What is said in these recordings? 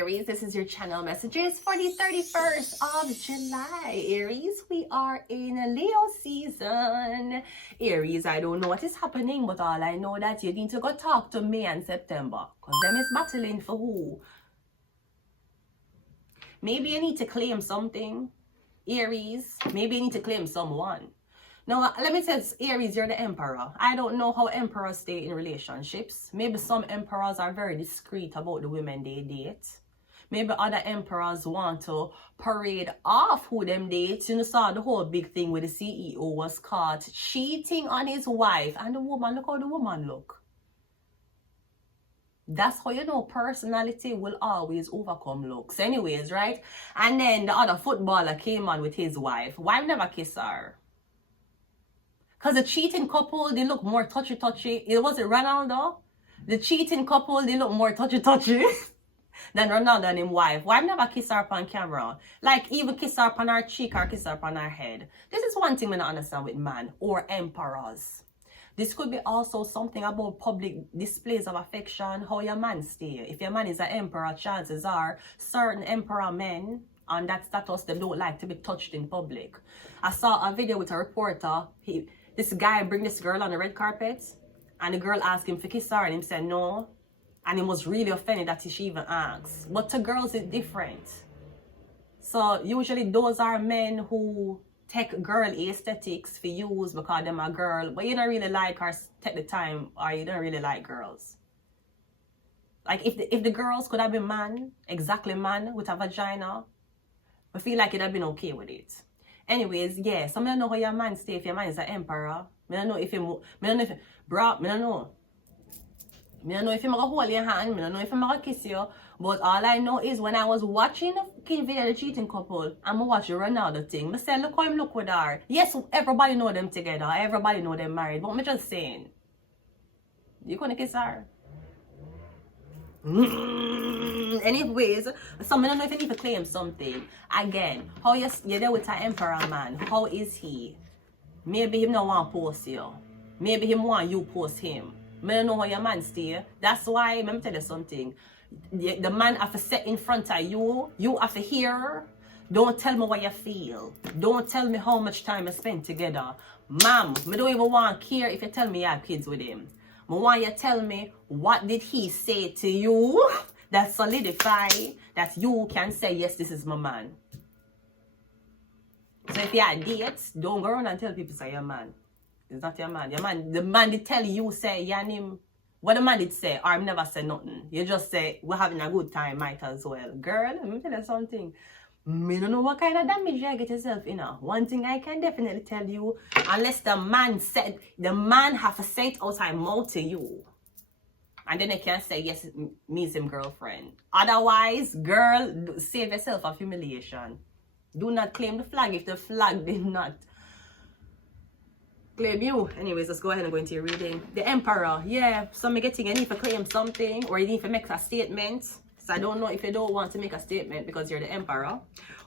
Aries, this is your channel messages for the 31st of July. Aries, we are in a Leo season. Aries, I don't know what is happening, but all I know that you need to go talk to May and September, because them is battling for who? Maybe you need to claim something, Aries. Maybe you need to claim someone. Now, let me tell you, Aries, you're the emperor. I don't know how emperors stay in relationships. Maybe some emperors are very discreet about the women they date. Maybe other emperors want to parade off who them dates. You know, saw the whole big thing with the CEO was caught cheating on his wife. And the woman, look how the woman look. That's how you know personality will always overcome looks. Anyways, right? And then the other footballer came on with his wife. Wife never kiss her. Because the cheating couple, they look more touchy-touchy. It wasn't Ronaldo. The cheating couple, they look more touchy-touchy than Ronaldo and his wife. Wife never kiss her upon camera. Like, even kiss her upon her cheek or kiss her upon her head. This is one thing I don't understand with man or emperors. This could be also something about public displays of affection, how your man stay. If your man is an emperor, chances are certain emperor men on that status, they don't like to be touched in public. I saw a video with a reporter. This guy bring this girl on the red carpet, and the girl asked him to kiss her, and he said no. And he was really offended that she even asked. But to girls, it's different. So usually those are men who take girl aesthetics for use because them a girl, but you don't really like her, take the time, or you don't really like girls. Like if the girls could have been man, exactly man with a vagina, I feel like it'd have been okay with it. Anyways, yeah, so I don't know how your man stay if your man is an emperor. I don't know if you, I don't know if, bro, I don't know. I don't know if you're going to hold your hand, I don't know if I'm going to kiss you. But all I know is when I was watching the fucking video of the cheating couple, I'm watching Ronaldo thing. I said, look how him look with her. Yes, everybody know them together. Everybody know them married. But I'm just saying, you going to kiss her? Anyways, so I don't know if you need to claim something. Again, how you're there with an emperor man. How is he? Maybe him not want to post you. Maybe him want you post him. I don't know how your man stay. That's why, let me tell you something. The man have to sit in front of you. You have to hear. Don't tell me what you feel. Don't tell me how much time you spend together. Ma'am, I don't even want to care if you tell me you have kids with him. I want you to tell me, what did he say to you that solidify that you can say, yes, this is my man. So if you have dates, don't go around and tell people say your man. It's not your man. Your man, the man did tell you, say, yeah, him. What the man did say, or I've never said nothing. You just say, we're having a good time, might as well. Girl, let me tell you something. I don't know what kind of damage you get yourself in. One thing I can definitely tell you, unless the man said, the man have to say it outside mouth to you. And then they can say, yes, me's him girlfriend. Otherwise, girl, save yourself of humiliation. Do not claim the flag if the flag did not claim you. Anyways, let's go ahead and go into your reading. The Emperor, yeah, so I'm getting you need to claim something or you need to make a statement. So I don't know if you don't want to make a statement because you're the Emperor.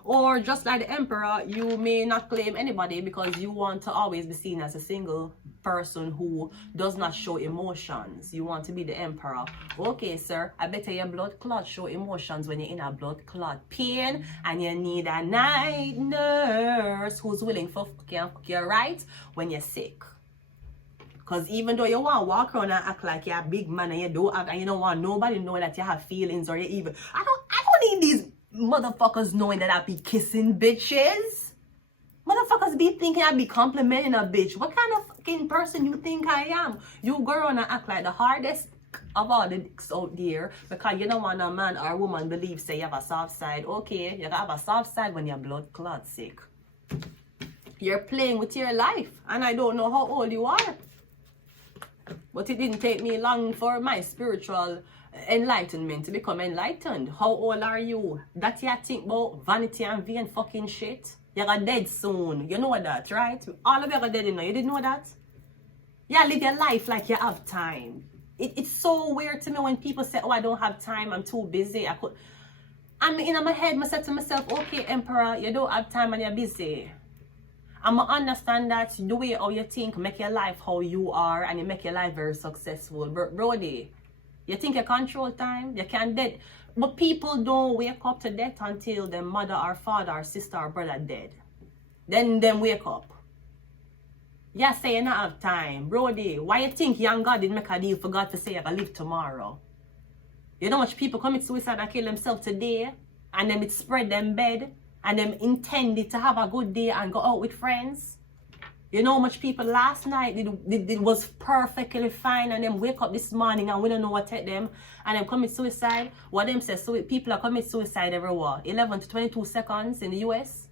Or just like the Emperor, you may not claim anybody because you want to always be seen as a single person who does not show emotions. You want to be the Emperor. Okay, sir, I bet your blood clot show emotions when you're in a blood clot pain and you need a night nurse who's willing to fuck you right when you're sick. Because even though you want to walk around and act like you're a big man and you don't have, and you don't want nobody to know that you have feelings or you even, I don't need these motherfuckers knowing that I be kissing bitches. Motherfuckers be thinking I be complimenting a bitch. What kind of fucking person you think I am? You go around and act like the hardest of all the dicks out there because you don't want a man or a woman believe say you have a soft side. Okay, you can have a soft side when your blood clot sick. You're playing with your life and I don't know how old you are. But it didn't take me long for my spiritual enlightenment to become enlightened. How old are you? That you think about vanity and vain fucking shit? You're gonna dead soon. You know that, right? All of you are dead, you know. You didn't know that? Yeah, live your life like you have time. It's so weird to me when people say, oh, I don't have time, I'm too busy. I'm in my head, I said to myself, okay, Emperor, you don't have time and you're busy. I'm gonna understand that the way how you think make your life how you are and you make your life very successful. Brody, You think you control time? You can't dead. But people don't wake up to death until their mother or father or sister or brother dead. Then them wake up. Yeah, say you not have time. Brody, why you think young God didn't make a deal for God to say I can live tomorrow? You know how much people commit suicide and kill themselves today? And them it spread them bed? And them intended to have a good day and go out with friends? You know how much people last night it was perfectly fine and them wake up this morning and we don't know what hit them and them commit suicide? What them says, so people are commit suicide every what? 11 to 22 seconds in the US?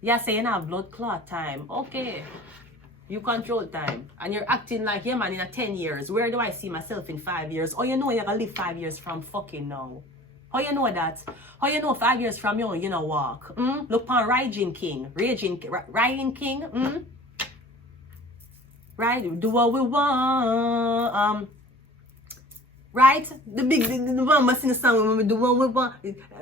Yeah, say you have blood clot time. Okay. You control time. And you're acting like, yeah man, in 10 years. Where do I see myself in 5 years? Oh, you know you're gonna live 5 years from fucking now. How you know that? How you know 5 years from you know walk? Look on Raging King. Raging King. Right? Do what we want. Right? The one must sing the song when we do what we want.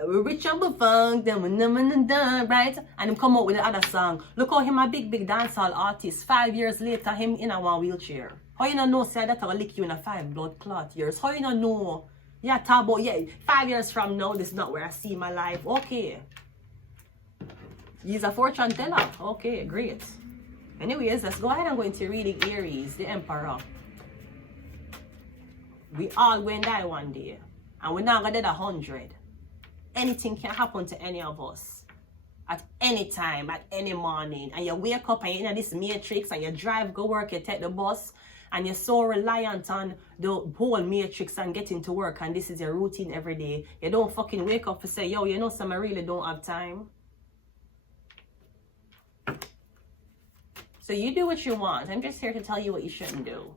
We're rich and we're funk, then we're done, right? And him come out with the other song. Look how him a big dancehall artist. 5 years later, him in a one wheelchair. How you know say that I'll lick you in a 5 blood clot years? How you know? Yeah, talk about, yeah, 5 years from now, this is not where I see my life. Okay. He's a fortune teller. Okay, great. Anyways, let's go ahead and go into reading Aries, the Emperor. We all going to die one day. And we're not going to die 100. Anything can happen to any of us. At any time, at any morning. And you wake up and you're in this matrix and you drive, go work, you take the bus. And you're so reliant on the whole matrix and getting to work. And this is your routine every day. You don't fucking wake up and say, yo, you know some I really don't have time. So you do what you want. I'm just here to tell you what you shouldn't do.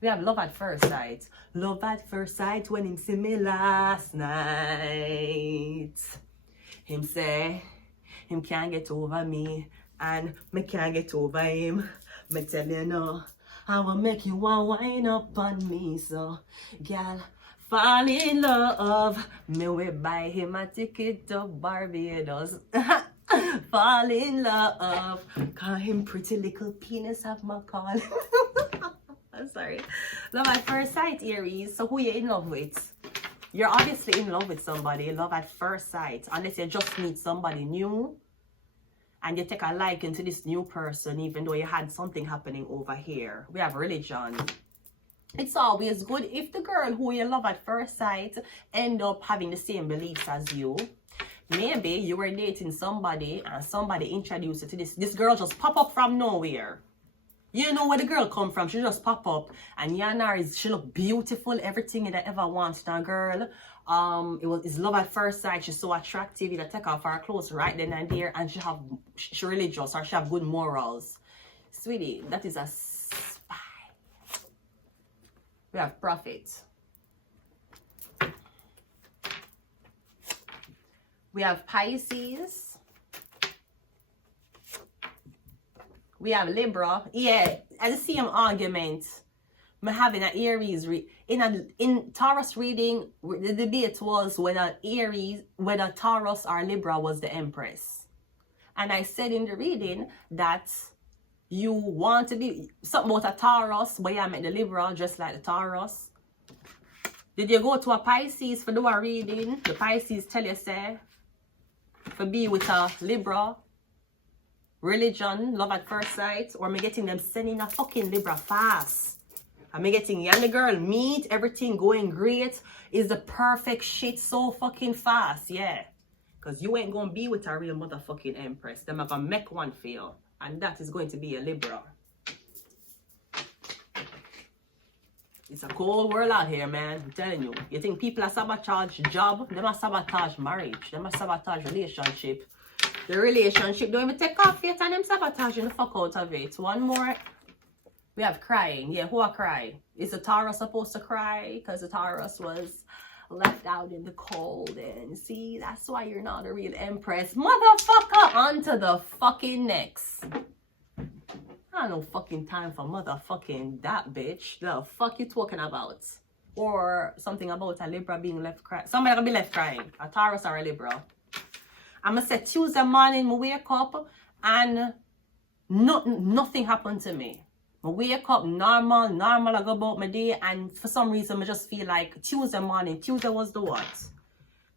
We have love at first sight. Love at first sight when him see me last night. Him say, him can't get over me. And me can't get over him. Me tell you no. I will make you wind up on me. So, girl, fall in love. Me will buy him a ticket to Barbados. Fall in love. Call him pretty little penis have my call. I'm sorry. Love at first sight, Aries. So who you in love with? You're obviously in love with somebody. Love at first sight. Unless you just meet somebody new. And you take a liking to this new person, even though you had something happening over here. We have religion. It's always good if the girl who you love at first sight end up having the same beliefs as you. Maybe you were dating somebody and somebody introduced you to this girl just pop up from nowhere. You know where the girl come from. She just pop up. And she look beautiful. Everything you ever want in a girl. It's love at first sight. She's so attractive. You take off her clothes right then and there. And she religious or she have good morals. Sweetie, that is a spy. We have prophet. We have Pisces. We have Libra. Yeah, at the same argument, I'm having an Aries. In Taurus reading, the debate was whether Taurus or Libra was the Empress. And I said in the reading that you want to be something about a Taurus, but yeah, I met the Libra just like the Taurus. Did you go to a Pisces for do a reading? The Pisces tell you, say, for be with a Libra. Religion, love at first sight, or me getting them sending a fucking Libra fast. And me getting you and the girl meet, everything going great, is the perfect shit so fucking fast, yeah. Because you ain't gonna be with a real motherfucking Empress. Them are gonna make one feel. And that is going to be a Libra. It's a cold world out here, man. I'm telling you. You think people are sabotage job? Them are sabotage marriage. Them are sabotage relationship. The relationship don't even take off yet and them sabotaging the fuck out of it. One more. We have crying. Yeah, who are cry? Is the Taurus supposed to cry? Because the Taurus was left out in the cold. And see, that's why you're not a real Empress. Motherfucker, onto the fucking next. I have no fucking time for motherfucking that bitch. The fuck you talking about? Or something about a Libra being left crying. Somebody gonna be left crying. A Taurus or a Libra. I'm gonna say Tuesday morning, I wake up and nothing happened to me. I wake up normal, I go about my day, and for some reason I just feel like Tuesday morning. Tuesday was the what?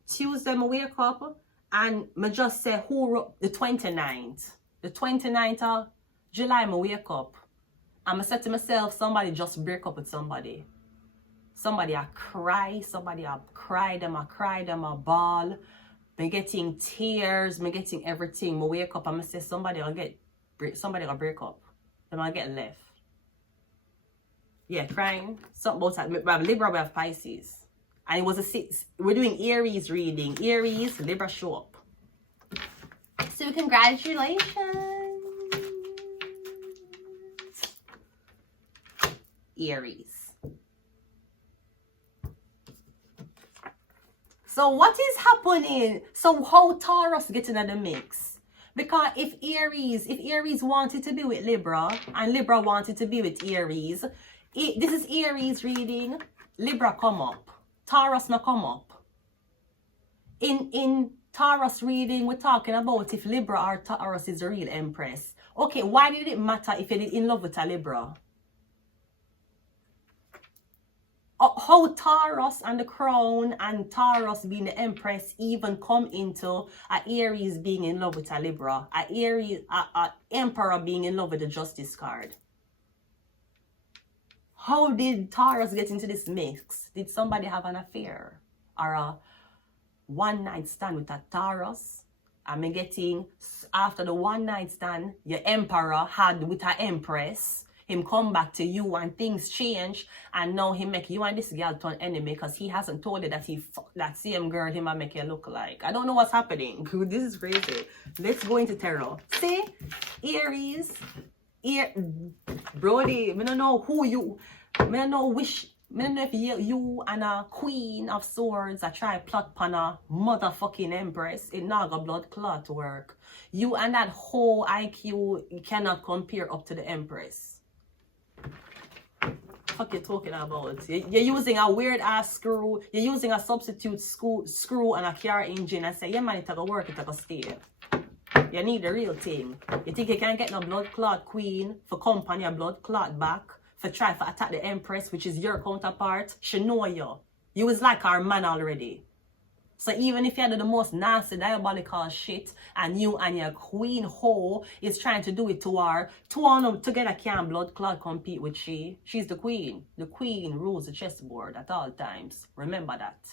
Tuesday I wake up and I just say the 29th. The 29th of July I wake up and I said to myself, somebody just break up with somebody. Somebody I cry, them I bawl. Me getting tears, me getting everything. I wake up and I say somebody will break up. Then I get left. Yeah, crying. Something about that. We have Libra, we have Pisces. And it was a 6. We're doing Aries reading. Aries, Libra show up. So congratulations. Aries. So what is happening? So how Taurus getting in the mix? Because if Aries wanted to be with Libra and Libra wanted to be with Aries, this is Aries reading. Libra come up. Taurus not come up. In Taurus reading, we're talking about if Libra or Taurus is the real Empress. Okay, why did it matter if you're in love with a Libra? How Taurus and the crown and Taurus being the Empress even come into a Aries being in love with a Libra, a Emperor being in love with the Justice card. How did Taurus get into this mix? Did somebody have an affair or a one night stand with a Taurus? I'm getting after the one night stand your Emperor had with her Empress. Him come back to you and things change, and now he make you and this girl turn enemy because he hasn't told you that he that same girl him and make you look like. I don't know what's happening. This is crazy. Let's go into tarot. See, Aries, Brody. I don't know who you. I don't know which. I don't know if you and a Queen of Swords are try plot upon a motherfucking Empress. It not got blood clot work. You and that whole IQ cannot compare up to the Empress. Fuck you talking about? You're using a weird ass screw. You're using a substitute screw and a car engine and say, yeah man, it's gonna work, it's gonna stay. You need the real thing. You think you can get no blood clot queen for company a blood clot back for try to attack the Empress, which is your counterpart? She know you. You was like our man already. So even if you're the most nasty, diabolical shit, and you and your queen hoe is trying to do it to her, two of them together can't blood clot compete with she. She's the queen. The queen rules the chessboard at all times. Remember that.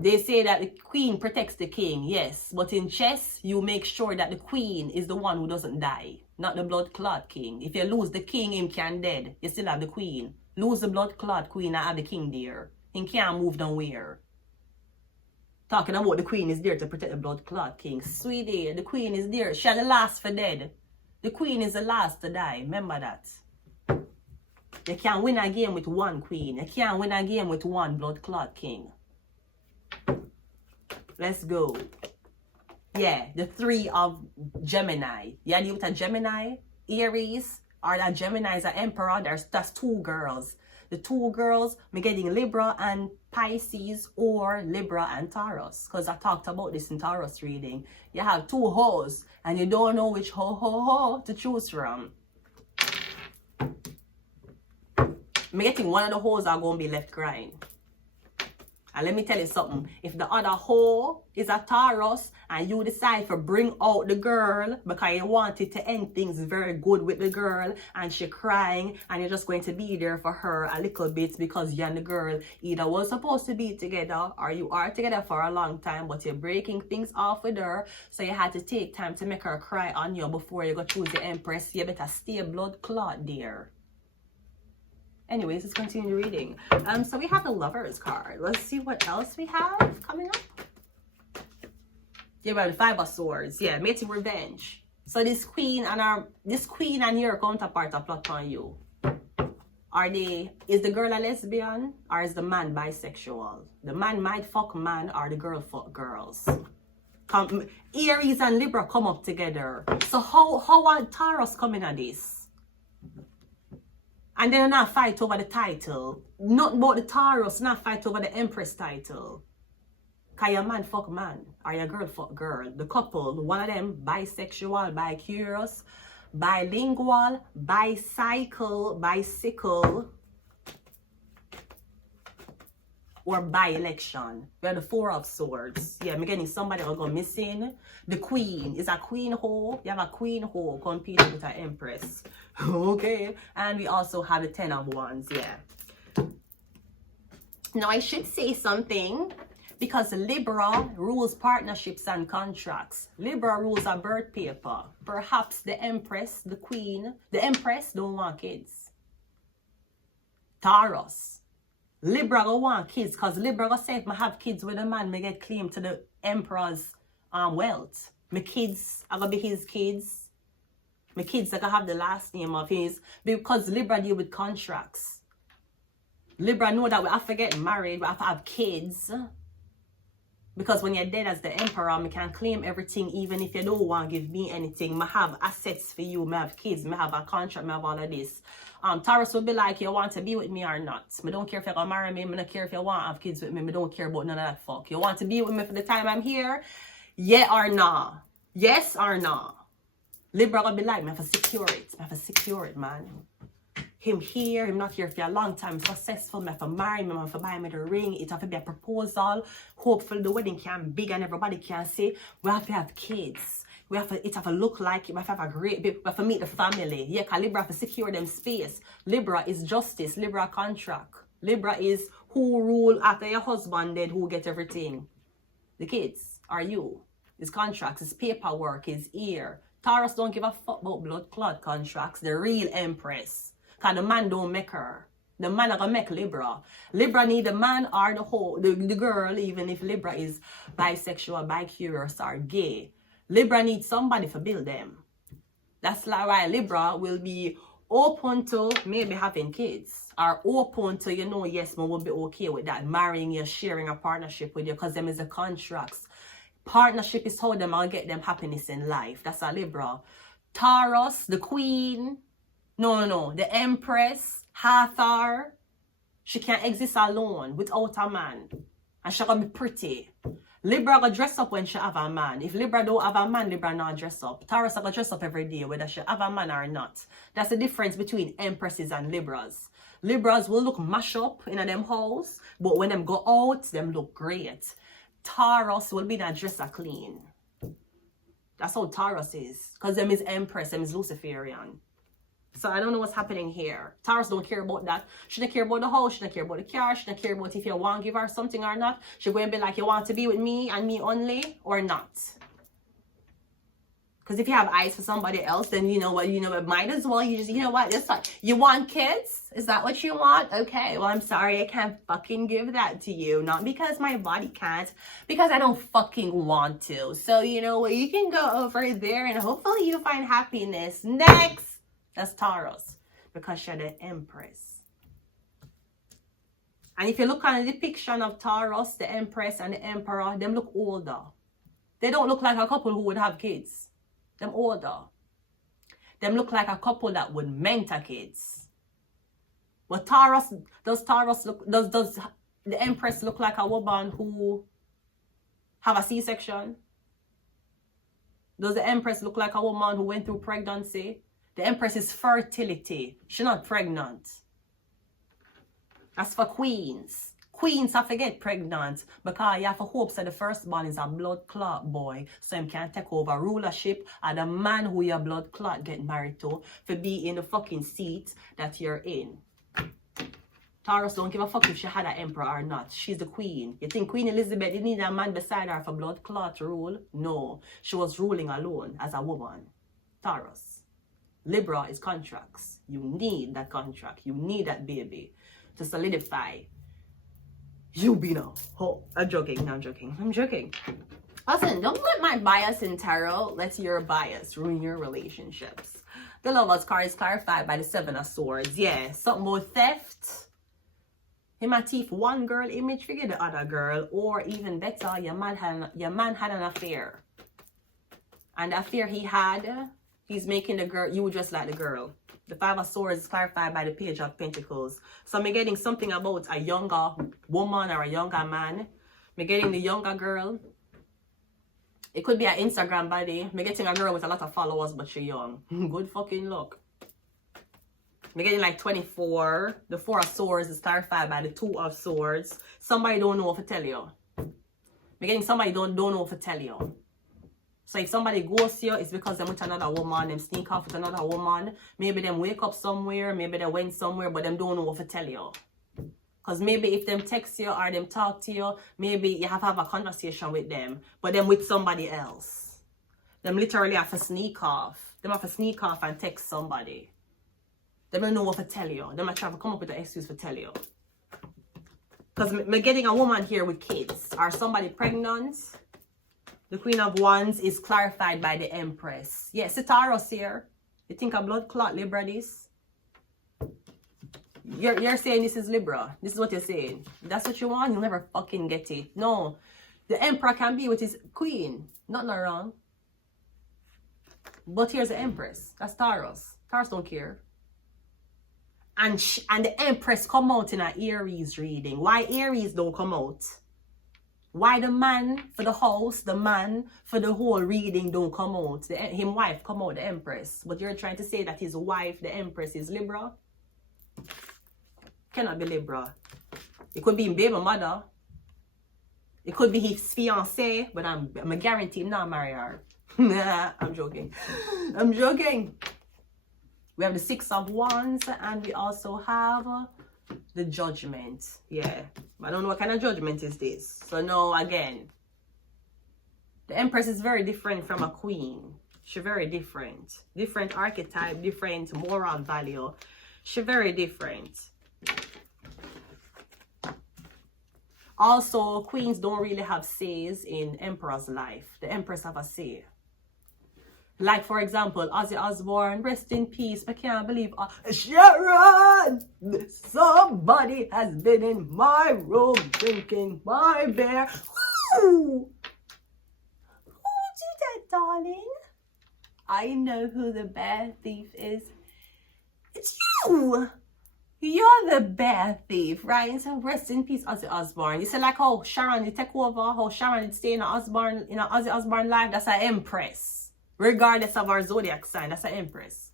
They say that the queen protects the king, yes. But in chess, you make sure that the queen is the one who doesn't die, not the blood clot king. If you lose the king, him can dead. You still have the queen. Lose the blood clot queen and have the king there. He can't move nowhere. Talking about the queen is there to protect the blood clot king. Sweetie, the queen is there. She's the last for dead. The queen is the last to die. Remember that. You can't win a game with one queen. You can't win a game with one blood clot king. Let's go. Yeah, the 3 of Gemini. Yeah, you with a Gemini, Aries, or that Gemini is an Emperor. That's 2 girls. The 2 girls, me getting Libra and Pisces or Libra and Taurus. Because I talked about this in Taurus reading. You have 2 hoes and you don't know which ho to choose from. Me getting one of the hoes are going to be left crying. And let me tell you something. If the other hoe is a Taurus and you decide to bring out the girl because you wanted to end things very good with the girl and she crying and you're just going to be there for her a little bit because you and the girl either was supposed to be together or you are together for a long time but you're breaking things off with her, so you had to take time to make her cry on you before you go choose the Empress. You better stay blood clot there. Anyways, let's continue reading. So we have the Lovers card. Let's see what else we have coming up. Yeah, we have the 5 of Swords. Yeah, mating revenge. So this queen and your counterpart are plot on you. Is the girl a lesbian or is the man bisexual? The man might fuck man or the girl fuck girls. Aries and Libra come up together. So how are Taurus coming at this? And they're not fight over the title. Not about the Taurus, not fight over the Empress title. Cause your man fuck man, or your girl fuck girl. The couple, one of them bisexual, bi-curious, bilingual, bicycle, or by-election. We have the Four of Swords. Yeah, I'm getting somebody will go missing. The Queen is a Queen Ho. You have a Queen Ho competing with an Empress. Okay. And we also have the Ten of Wands. Yeah. Now, I should say something because Libra rules partnerships and contracts. Libra rules a birth paper. Perhaps the Empress, the Queen, the Empress don't want kids. Taurus. Libra go want kids because Libra go say if I have kids with a man, I get claim to the Emperor's wealth. My kids are going to be his kids. My kids are going to have the last name of his, because Libra deal with contracts. Libra know that we have to get married, we have to have kids. Because when you're dead as the Emperor, I can claim everything even if you don't want to give me anything. I have assets for you, I have kids, I have a contract, I have all of this. Taurus will be like, you want to be with me or not. I don't care if you're going to marry me, I don't care if you want to have kids with me, I don't care about none of that fuck. You want to be with me for the time I'm here? Yeah or nah? Yes or nah? Libra will be like, I have to secure it. I have to secure it, man. Him here, him not here for a long time, successful, I have to marry me, I have to buy me the ring, it have to be a proposal. Hopefully the wedding can be big and everybody can say, we have to have kids. We have to, it have to look like it, we have to have a great baby, we have to meet the family. Yeah, because Libra have to secure them space. Libra is justice, Libra contract. Libra is who rule after your husband dead, who get everything. The kids are you. It's contracts, it's paperwork, it's ear. Taurus don't give a fuck about blood clot contracts, the real Empress. Because the man don't make her. The man are going to make Libra. Libra need the man or the girl, even if Libra is bisexual, bi-curious, or gay. Libra needs somebody to build them. That's why Libra will be open to maybe having kids. Or open to, yes, man will be okay with that. Marrying you, sharing a partnership with you, because them is the contracts. Partnership is how them will get them happiness in life. That's a Libra. Taurus, the Queen. No. The Empress, Hathor, she can't exist alone without a man. And she gonna be pretty. Libra gonna dress up when she have a man. If Libra don't have a man, Libra not dress up. Taurus gonna dress up every day, whether she have a man or not. That's the difference between Empresses and Libras. Libras will look mash up in them house, but when them go out, them look great. Taurus will be that dresser clean. That's how Taurus is. Because them is Empress, them is Luciferian. So I don't know what's happening here. Taurus don't care about that. She don't care about the house. She don't care about the car. She don't care about if you want to give her something or not. She going to be like, you want to be with me and me only or not? Because if you have eyes for somebody else, then you know what, might as well. It's like, you want kids? Is that what you want? Okay, well, I'm sorry. I can't fucking give that to you. Not because my body can't, because I don't fucking want to. So, you know what, you can go over there and hopefully you find happiness. Next. That's Taurus, because you're the Empress. And if you look at the depiction of Taurus, the Empress, and the Emperor, them look older. They don't look like a couple who would have kids. Them older. Them look like a couple that would mentor kids. But does the Empress look like a woman who have a C-section? Does the Empress look like a woman who went through pregnancy? The Empress is fertility. She's not pregnant. That's for queens. Queens have to get pregnant because you have to hope that the firstborn is a blood clot boy, so him can take over rulership, and the man who your blood clot get married to for be in the fucking seat that you're in. Taurus don't give a fuck if she had an emperor or not. She's the queen. You think Queen Elizabeth didn't need a man beside her for blood clot rule? No. She was ruling alone as a woman. Taurus. Libra is contracts. You need that contract. You need that baby to solidify you be now. Oh, I'm joking. No, I'm joking. Listen, don't let my bias in tarot let your bias ruin your relationships. The Lovers card is clarified by the Seven of Swords. Yeah, something about theft. Him a thief one girl image, forget the other girl, or even better, your man had an affair. And the affair he had, he's making the girl, you just like the girl. The Five of Swords is clarified by the Page of Pentacles. So I'm getting something about a younger woman or a younger man. I'm getting the younger girl. It could be an Instagram body. Me getting a girl with a lot of followers, but she young. Good fucking luck. Me getting like 24. The 4 of Swords is clarified by the 2 of Swords. Somebody don't know what to tell you. Me getting somebody don't know what to tell you. So if somebody ghosts you, it's because them with another woman, them sneak off with another woman. Maybe them wake up somewhere, maybe they went somewhere, but them don't know what to tell you. Because maybe if them text you or them talk to you, maybe you have to have a conversation with them, but them with somebody else. Them literally have to sneak off. Them have to sneak off and text somebody. They don't know what to tell you. They might try to come up with an excuse to tell you. Because me getting a woman here with kids or somebody pregnant. The Queen of Wands is clarified by the Empress. Yes, it's Taurus here. You think a blood clot Libra this? You're saying this is Libra. This is what you're saying. That's what you want. You'll never fucking get it. No. The Emperor can be with his Queen. Nothing wrong. But here's the Empress. That's Taurus. Taurus don't care. And the Empress come out in an Aries reading. Why Aries don't come out? Why the man for the house, the man for the whole reading don't come out? Him wife come out, the Empress. But you're trying to say that his wife, the Empress, is Libra? Cannot be Libra. It could be his baby mother. It could be his fiancé, but I'm a guarantee him not marry her. Nah, I'm joking. I'm joking. We have the 6 of Wands and we also have the Judgment. Yeah. I don't know what kind of judgment is this. So no, again. The Empress is very different from a queen. She's very different. Different archetype, different moral value. She's very different. Also, queens don't really have says in Emperor's life. The Empress have a say. Like, for example, Ozzy Osbourne, rest in peace. I can't believe Sharon! Somebody has been in my room drinking my beer. Who did that, darling? I know who the bear thief is. It's you! You're the bear thief, right? So rest in peace, Ozzy Osbourne. You say like how Sharon did take over, how Sharon did stay in an Ozzy Osbourne life. That's an Empress. Regardless of our zodiac sign, that's an Empress.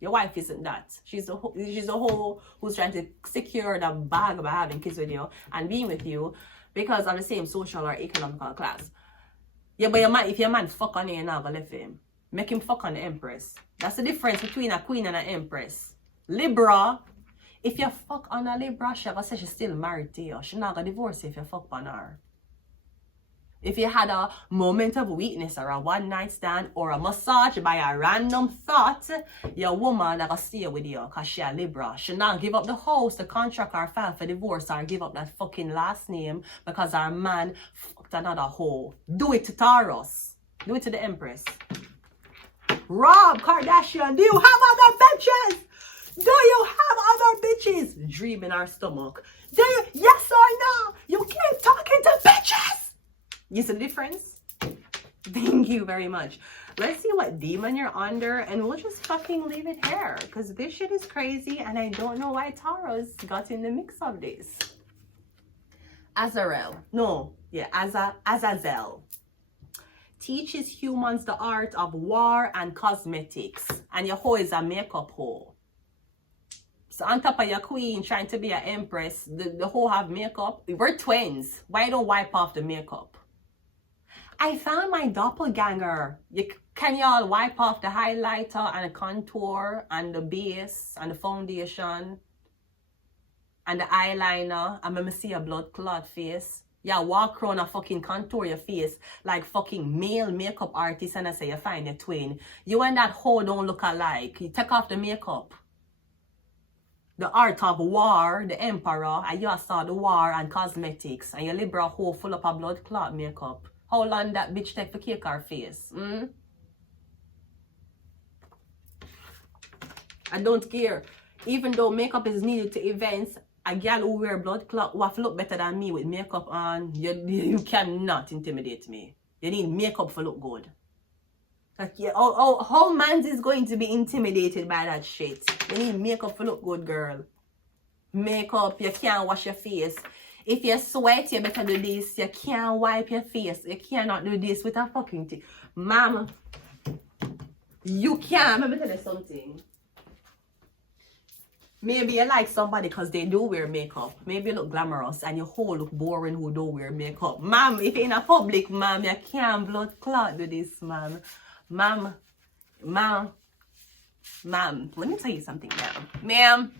Your wife isn't that. She's a whole who's trying to secure the bag by having kids with you and being with you because of the same social or economical class. Yeah, but if your man fuck on you, you're not gonna leave him. Make him fuck on the Empress. That's the difference between a queen and an Empress. Libra, if you fuck on a Libra, she gonna say she's still married to you. She's not gonna divorce you if you fuck on her. If you had a moment of weakness or a one-night stand or a massage by a random thought, your woman that gonna stay with you because she a Libra. She not give up the house, the contract, or file for divorce or give up that fucking last name because our man fucked another hoe. Do it to Taurus. Do it to the Empress. Rob Kardashian, do you have other bitches? Do you have other bitches? Dream in our stomach. Do you? Yes or no? You keep talking to bitches. You see the difference? Thank you very much. Let's see what demon you're under and we'll just fucking leave it here because this shit is crazy and I don't know why Taurus got in the mix of this. Azazel teaches humans the art of war and cosmetics and your hoe is a makeup hoe. So on top of your queen trying to be an Empress, the hoe have makeup. We're twins. Why don't wipe off the makeup? I found my doppelganger. Can y'all wipe off the highlighter and the contour and the base and the foundation and the eyeliner? I'm gonna see a blood clot face. Yeah, walk around and fucking contour your face like fucking male makeup artist and I say you find a twin. You and that hoe don't look alike. You take off the makeup. The art of war, the Emperor, and you saw the war and cosmetics and your Libra hoe full up of blood clot makeup. How long that bitch take for cake her face? I don't care. Even though makeup is needed to events, a girl who wear blood clot will have to look better than me with makeup on. You cannot intimidate me. You need makeup to look good. Like, yeah, how man is going to be intimidated by that shit? You need makeup to look good, girl. Makeup, you can't wash your face. If you sweat, you better do this. You can't wipe your face. You cannot do this with a fucking thing. Mama, you can't. Let me tell you something. Maybe you like somebody because they do wear makeup. Maybe you look glamorous and your whole look boring who don't wear makeup. Ma'am, if you're in a public, ma'am, you can't blood clot do this, ma'am. Ma'am, let me tell you something, ma'am.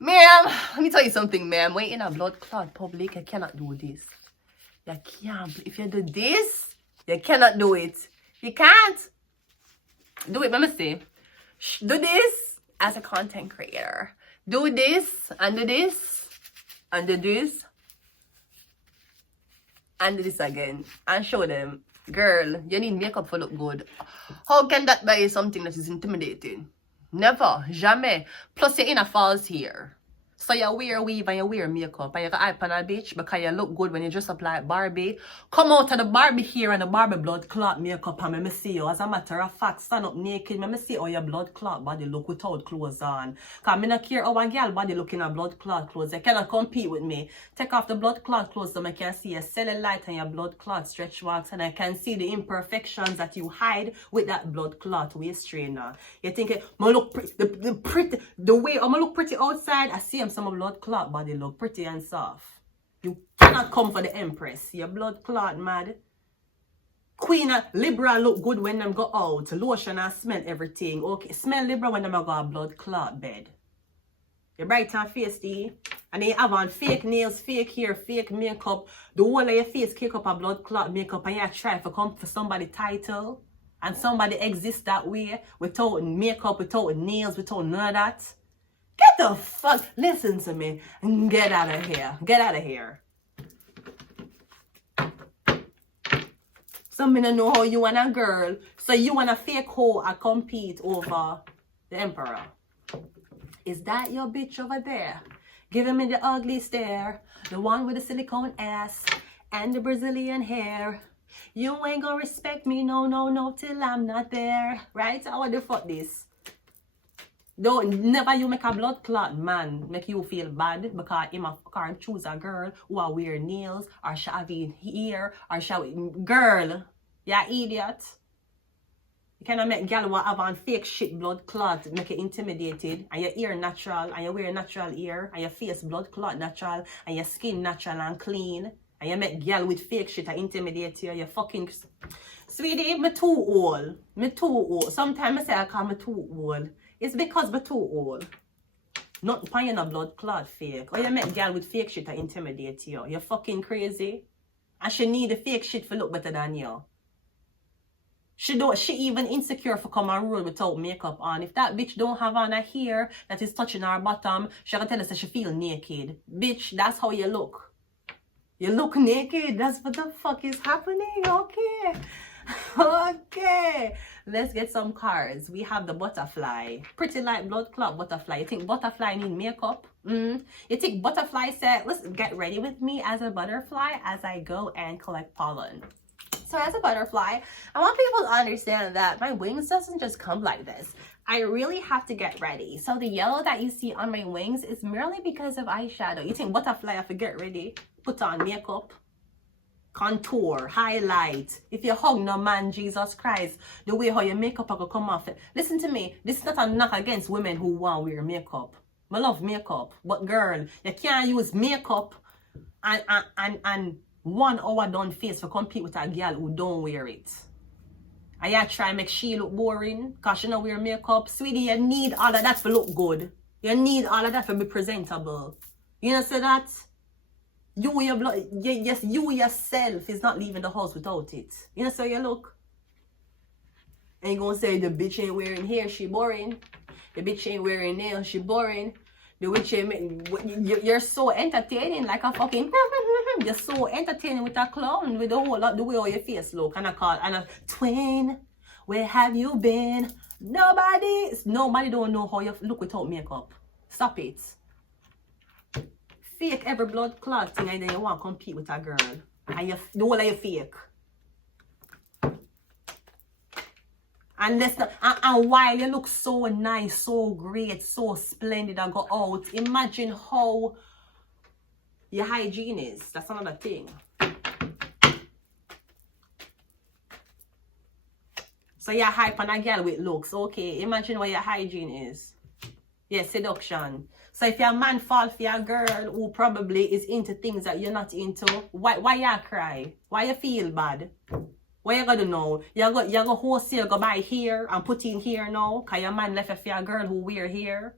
Ma'am, let me tell you something, ma'am. When you're in a blood clot public, you cannot do this. You can't. If you do this, you cannot do it. You can't. Do it, let me say. Do this. As a content creator, do this and do this and do this and do this again and show them, girl, you need makeup to look good. How can that be something that is intimidating? Never, jamais. Plus you're in a false here. So you wear weave and you wear makeup and you got hype on a bitch because you look good when you dress up like Barbie. Come out of the Barbie here and the Barbie blood clot makeup and let me see you. As a matter of fact, stand up naked. Let me see how your blood clot body look without clothes on. Because I don't care how a girl body look in a blood clot clothes. You cannot compete with me. Take off the blood clot clothes so I can see your cellulite and your blood clot stretch marks and I can see the imperfections that you hide with that blood clot waist trainer. You think I'm look pretty, the way I'm look pretty outside, I see some blood clot body look pretty and soft. You cannot come for the Empress. Your blood clot mad. Queen Libra look good when them go out. Lotion and smell everything. Okay, smell Libra when them go a blood clot bed. You bright and feisty. And then you have on fake nails, fake hair, fake makeup. The whole of your face kick up a blood clot makeup and you try to come for somebody title. And somebody exists that way without makeup, without nails, without none of that. Get the fuck, listen to me, and get out of here. Get out of here. Some men know how you and a girl, so you and a fake hoe are compete over the emperor. Is that your bitch over there? Giving me the ugly stare, the one with the silicone ass and the Brazilian hair. You ain't gonna respect me, no, till I'm not there. Right? I want to fuck this. Don't never you make a blood clot man make you feel bad because him can't choose a girl who are wear nails or shaving hair or shaving girl. Yeah, idiot. You cannot make girl who have on fake shit blood clot make you intimidated and your ear natural and you wear natural ear and your face blood clot natural and your skin natural and clean and you make girl with fake shit and intimidate you. You fucking sweetie, me too old. Me too old. Sometimes I say I call me too old. It's because we're too old. Not paying a blood clot fake. Or you make girl with fake shit to intimidate you. You're fucking crazy. And she need the fake shit to look better than you. She even insecure for come on road without makeup on. If that bitch don't have on a hair that is touching her bottom, she can tell us that she feel naked. Bitch, that's how you look. You look naked. That's what the fuck is happening. Okay. Okay, let's get some cards. We have the butterfly. Pretty light blood clot butterfly. You think butterfly need makeup? You think butterfly said, let's get ready with me as a butterfly as I go and collect pollen. So as a butterfly, I want people to understand that my wings doesn't just come like this. I really have to get ready. So the yellow that you see on my wings is merely because of eyeshadow. You think butterfly have to get ready, put on makeup, contour, highlight. If you hug no man, Jesus Christ, the way how your makeup will come off. Listen to me, this is not a knock against women who want to wear makeup. I love makeup, but girl, you can't use makeup and 1 hour done face to compete with a girl who don't wear it. And you try to make she look boring because she don't wear makeup. Sweetie, you need all of that to look good. You need all of that to be presentable. You know say that? You yourself is not leaving the house without it. You know, so you look. And you're going to say the bitch ain't wearing hair, she boring. The bitch ain't wearing nails, she boring. The witch ain't, you're so entertaining like a fucking, you're so entertaining with a clown with the whole lot, the way all your face look. And I call, and a twin, where have you been? Nobody don't know how you look without makeup. Stop it. Fake every blood clot thing and then you want to compete with a girl. And the whole of you fake. And while you look so nice, so great, so splendid and go out, imagine how your hygiene is. That's another thing. So you're hype on a girl with looks. Okay, imagine what your hygiene is. Yeah, seduction. So if your man fall for a girl who probably is into things that you're not into, why you cry? Why you feel bad? What you gonna do now? You go wholesale, go buy hair and put in here now? Cause your man left it for a girl who wear hair?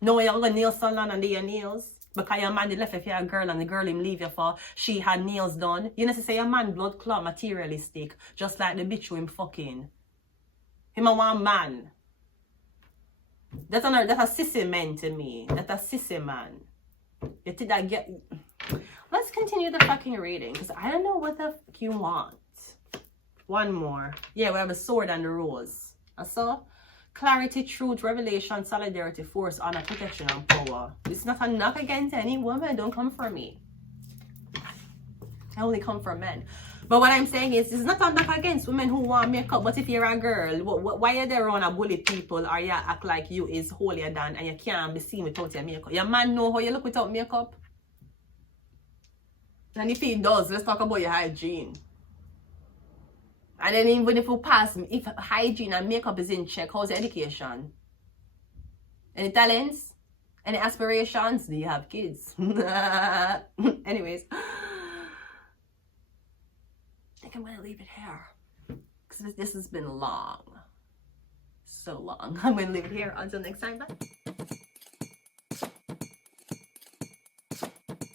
No, you're gonna nail salon and do your nails? Because your man left it for a girl and the girl him leave you for, she had nails done. You know to say your man blood clot materialistic, just like the bitch who him fucking. Him a one man. That's a sissy man to me. That's a sissy man. You think that get... Let's continue the fucking reading, because I don't know what the fuck you want. One more. Yeah, we have a sword and the rose. I saw clarity, truth, revelation, solidarity, force, honor, protection, and power. This is not a knock against any woman. Don't come for me. I only come for men. But what I'm saying is, this is not a knock against women who want makeup. But if you're a girl, why are there around a bully people, or you act like you is holier than and you can't be seen without your makeup? Your man know how you look without makeup? And if he does, let's talk about your hygiene. And then even if you pass, if hygiene and makeup is in check, how's your education? Any talents? Any aspirations? Do you have kids? Anyways. I think I'm going to leave it here. Because this has been long. So long. I'm going to leave it here. Until next time. Bye.